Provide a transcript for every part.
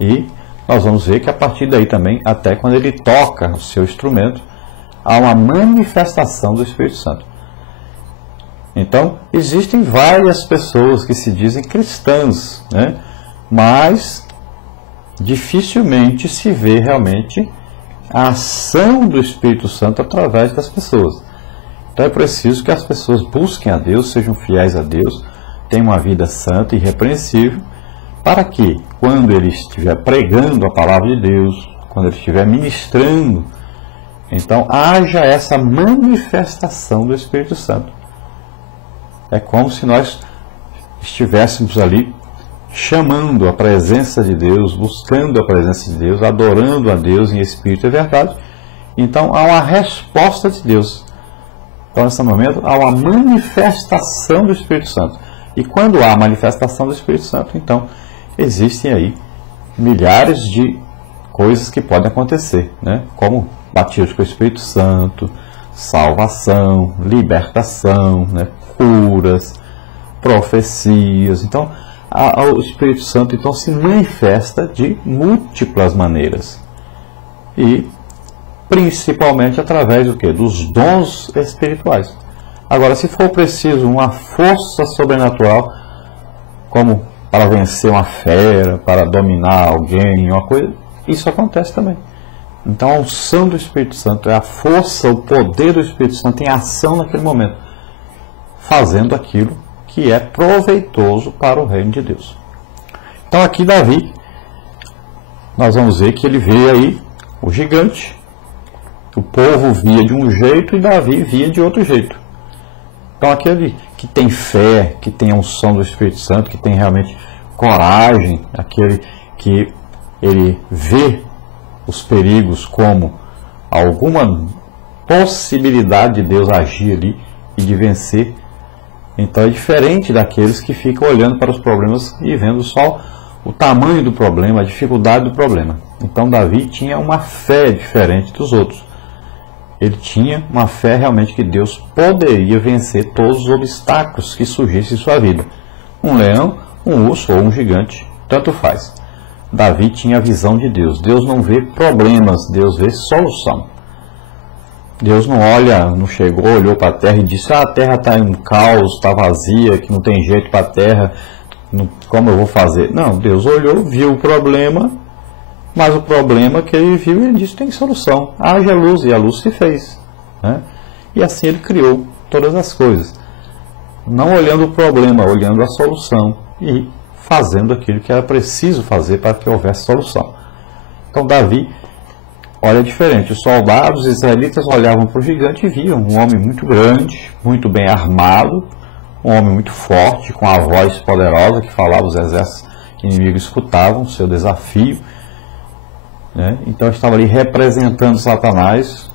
E nós vamos ver que a partir daí também, até quando ele toca o seu instrumento, há uma manifestação do Espírito Santo. Então, existem várias pessoas que se dizem cristãs, né? Mas dificilmente se vê realmente a ação do Espírito Santo através das pessoas. Então é preciso que as pessoas busquem a Deus, sejam fiéis a Deus, tenham uma vida santa e irrepreensível, para que, quando ele estiver pregando a palavra de Deus, quando ele estiver ministrando, então haja essa manifestação do Espírito Santo. É como se nós estivéssemos ali chamando a presença de Deus, buscando a presença de Deus, adorando a Deus em espírito e verdade. Então há uma resposta de Deus. Então, nesse momento, há uma manifestação do Espírito Santo. E quando há manifestação do Espírito Santo, então, existem aí milhares de coisas que podem acontecer, né? Como batismo com o Espírito Santo, salvação, libertação, né? Curas, profecias. Então, o Espírito Santo então se manifesta de múltiplas maneiras. E principalmente através do quê? Dos dons espirituais. Agora, se for preciso uma força sobrenatural, como para vencer uma fera, para dominar alguém, uma coisa, isso acontece também. Então, a unção do Espírito Santo é a força, o poder do Espírito Santo em ação naquele momento, fazendo aquilo que é proveitoso para o reino de Deus. Então, aqui Davi, nós vamos ver que ele vê aí o gigante. O povo via de um jeito e Davi via de outro jeito. Então, aquele que tem fé, que tem a unção do Espírito Santo, que tem realmente coragem, aquele que ele vê os perigos como alguma possibilidade de Deus agir ali e de vencer. Então, é diferente daqueles que ficam olhando para os problemas e vendo só o tamanho do problema, a dificuldade do problema. Então, Davi tinha uma fé diferente dos outros. Ele tinha uma fé realmente que Deus poderia vencer todos os obstáculos que surgissem em sua vida. Um leão, um urso ou um gigante, tanto faz. Davi tinha a visão de Deus. Deus não vê problemas, Deus vê solução. Deus não olha, não chegou, olhou para a terra e disse: a terra está em caos, está vazia, que não tem jeito para a terra, como eu vou fazer? Não, Deus olhou, viu o problema, mas o problema que ele viu, ele disse: tem solução, haja luz, e a luz se fez, né? E assim ele criou todas as coisas, não olhando o problema, olhando a solução e fazendo aquilo que era preciso fazer para que houvesse solução. Então Davi olha diferente. Os soldados israelitas olhavam para o gigante e viam um homem muito grande, muito bem armado, um homem muito forte, com a voz poderosa que falava, os exércitos inimigos escutavam o seu desafio, né? Então estava ali representando Satanás.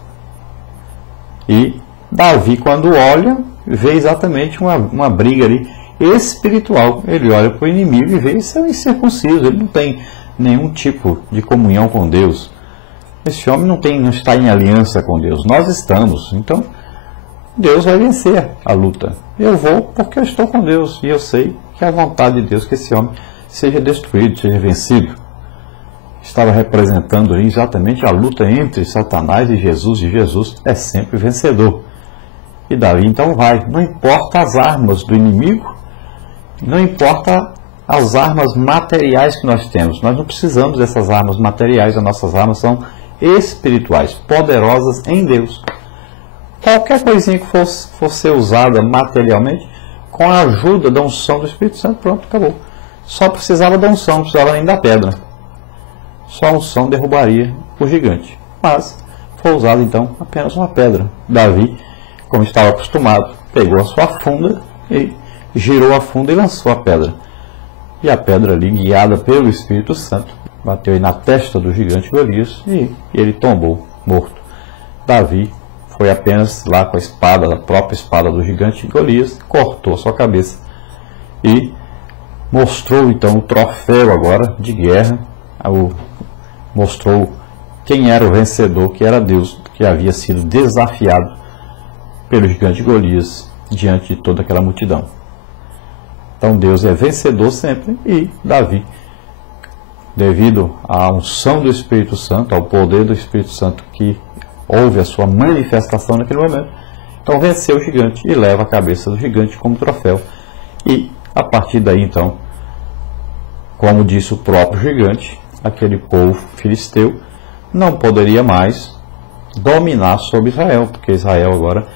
E Davi, quando olha, vê exatamente uma briga ali espiritual. Ele olha para o inimigo e vê: isso é um incircunciso, ele não tem nenhum tipo de comunhão com Deus. Esse homem não está em aliança com Deus. Nós estamos. Então, Deus vai vencer a luta. Eu vou porque eu estou com Deus. E eu sei que é a vontade de Deus que esse homem seja destruído, seja vencido. Estava representando exatamente a luta entre Satanás e Jesus é sempre vencedor. E Davi então vai. Não importa as armas do inimigo, não importa as armas materiais que nós temos. Nós não precisamos dessas armas materiais. As nossas armas são espirituais, poderosas em Deus. Qualquer coisinha que fosse ser usada materialmente, com a ajuda da unção do Espírito Santo, pronto, acabou. Só precisava da unção, não precisava nem da pedra. Só a unção derrubaria o gigante. Mas foi usada então apenas uma pedra. Davi, como estava acostumado, pegou a sua funda e girou a funda e lançou a pedra. E a pedra ali, guiada pelo Espírito Santo, bateu aí na testa do gigante Golias e ele tombou morto. Davi foi apenas lá com a espada, a própria espada do gigante Golias, cortou a sua cabeça e mostrou então o troféu agora de guerra, mostrou quem era o vencedor, que era Deus, que havia sido desafiado pelo gigante Golias diante de toda aquela multidão. Então Deus é vencedor sempre e Davi devido à unção do Espírito Santo, ao poder do Espírito Santo que houve a sua manifestação naquele momento. Então venceu o gigante e leva a cabeça do gigante como troféu. E a partir daí, então, como disse o próprio gigante, aquele povo filisteu não poderia mais dominar sobre Israel, porque Israel agora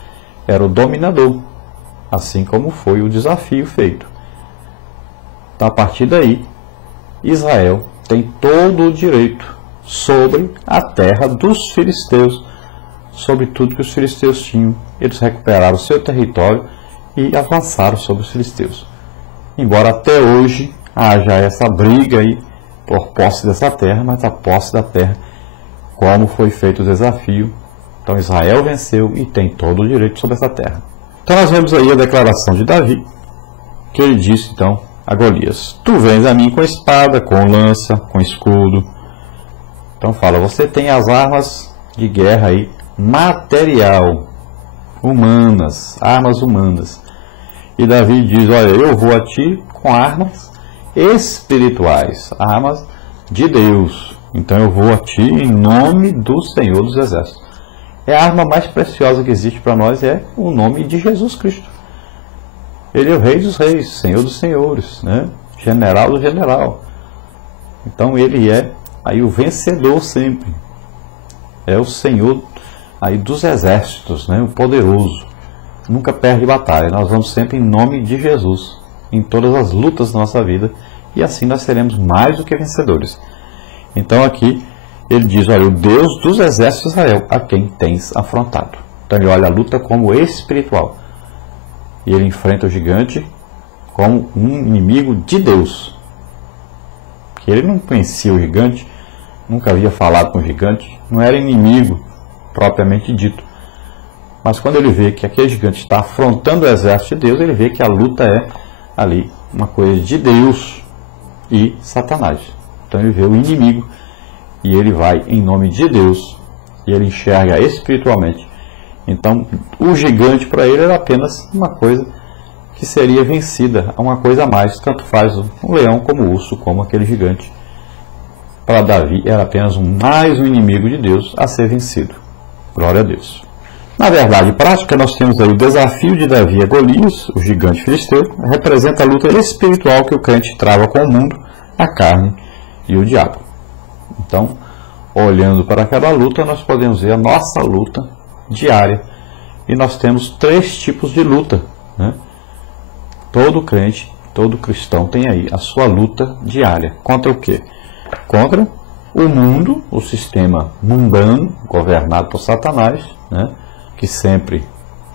era o dominador, assim como foi o desafio feito. Então, a partir daí, Israel tem todo o direito sobre a terra dos filisteus, sobre tudo que os filisteus tinham. Eles recuperaram o seu território e avançaram sobre os filisteus. Embora até hoje haja essa briga aí por posse dessa terra, mas a posse da terra, como foi feito o desafio, então Israel venceu e tem todo o direito sobre essa terra. Então nós vemos aí a declaração de Davi, que ele disse então a Golias: tu vens a mim com espada, com lança, com escudo. Então fala, você tem as armas de guerra aí, material, humanas, armas humanas. E Davi diz, olha, eu vou a ti com armas espirituais, armas de Deus. Então eu vou a ti em nome do Senhor dos Exércitos. A arma mais preciosa que existe para nós é o nome de Jesus Cristo. Ele é o Rei dos Reis, Senhor dos Senhores, né? General do General. Então ele é aí o vencedor sempre. É o Senhor aí dos exércitos, né? O poderoso. Nunca perde batalha. Nós vamos sempre em nome de Jesus, em todas as lutas da nossa vida, e assim nós seremos mais do que vencedores. Então aqui ele diz, olha, o Deus dos exércitos de Israel, a quem tens afrontado. Então ele olha a luta como espiritual. E ele enfrenta o gigante como um inimigo de Deus. Que ele não conhecia o gigante, nunca havia falado com o gigante, não era inimigo propriamente dito. Mas quando ele vê que aquele gigante está afrontando o exército de Deus, ele vê que a luta é ali uma coisa de Deus e Satanás. Então ele vê o inimigo e ele vai em nome de Deus e ele enxerga espiritualmente. Então o gigante para ele era apenas uma coisa que seria vencida, uma coisa a mais, tanto faz um leão como o urso, como aquele gigante. Para Davi era apenas mais um inimigo de Deus a ser vencido. Glória a Deus. Na verdade prática, nós temos aí o desafio de Davi a Golias, o gigante filisteu, representa a luta espiritual que o crente trava com o mundo, a carne e o diabo. Então, olhando para aquela luta, nós podemos ver a nossa luta diária. E nós temos 3 tipos de luta, né? Todo crente, todo cristão tem aí a sua luta diária. Contra o quê? Contra o mundo, o sistema mundano, governado por Satanás, né? Que sempre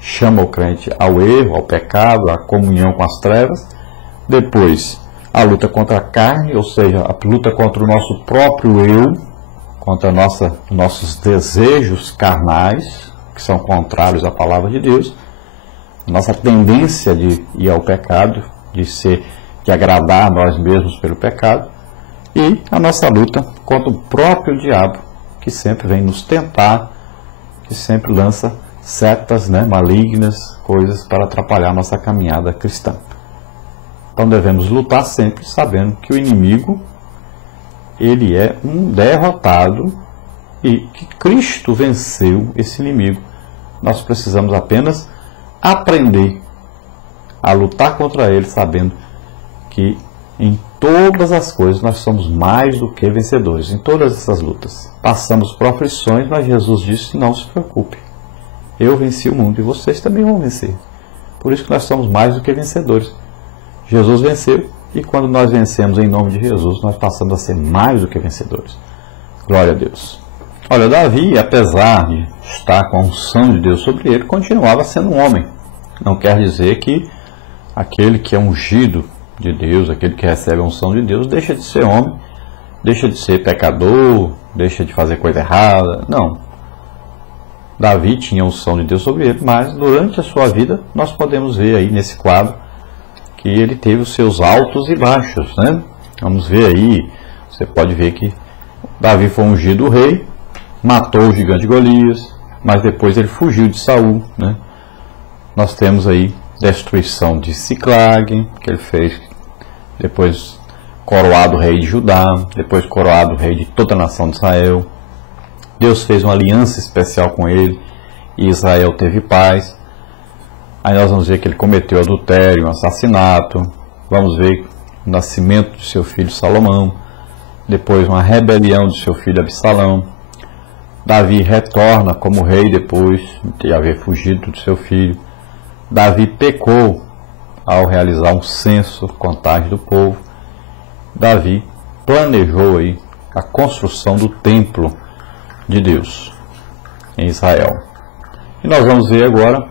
chama o crente ao erro, ao pecado, à comunhão com as trevas. Depois, a luta contra a carne, ou seja, a luta contra o nosso próprio eu, contra nossos desejos carnais, que são contrários à palavra de Deus, nossa tendência de ir ao pecado, de agradar a nós mesmos pelo pecado, e a nossa luta contra o próprio diabo, que sempre vem nos tentar, que sempre lança setas, né, malignas, coisas para atrapalhar a nossa caminhada cristã. Então devemos lutar sempre sabendo que o inimigo, ele é um derrotado e que Cristo venceu esse inimigo. Nós precisamos apenas aprender a lutar contra ele, sabendo que em todas as coisas nós somos mais do que vencedores. Em todas essas lutas passamos por aflições, mas Jesus disse, não se preocupe, eu venci o mundo e vocês também vão vencer. Por isso que nós somos mais do que vencedores. Jesus venceu, e quando nós vencemos em nome de Jesus, nós passamos a ser mais do que vencedores. Glória a Deus. Olha, Davi, apesar de estar com a unção de Deus sobre ele, continuava sendo um homem. Não quer dizer que aquele que é ungido de Deus, aquele que recebe a unção de Deus, deixa de ser homem, deixa de ser pecador, deixa de fazer coisa errada. Não. Davi tinha a unção de Deus sobre ele, mas durante a sua vida, nós podemos ver aí nesse quadro que ele teve os seus altos e baixos, né? Vamos ver aí, você pode ver que Davi foi ungido rei, matou o gigante Golias, mas depois ele fugiu de Saul, né? Nós temos aí destruição de Siclag, que ele fez, depois coroado rei de Judá, depois coroado rei de toda a nação de Israel. Deus fez uma aliança especial com ele e Israel teve paz. Aí nós vamos ver que ele cometeu adultério, um assassinato. Vamos ver o nascimento de seu filho Salomão, depois uma rebelião de seu filho Absalão. Davi retorna como rei depois de haver fugido de seu filho. Davi pecou ao realizar um censo, contagem do povo. Davi planejou aí a construção do templo de Deus em Israel. E nós vamos ver agora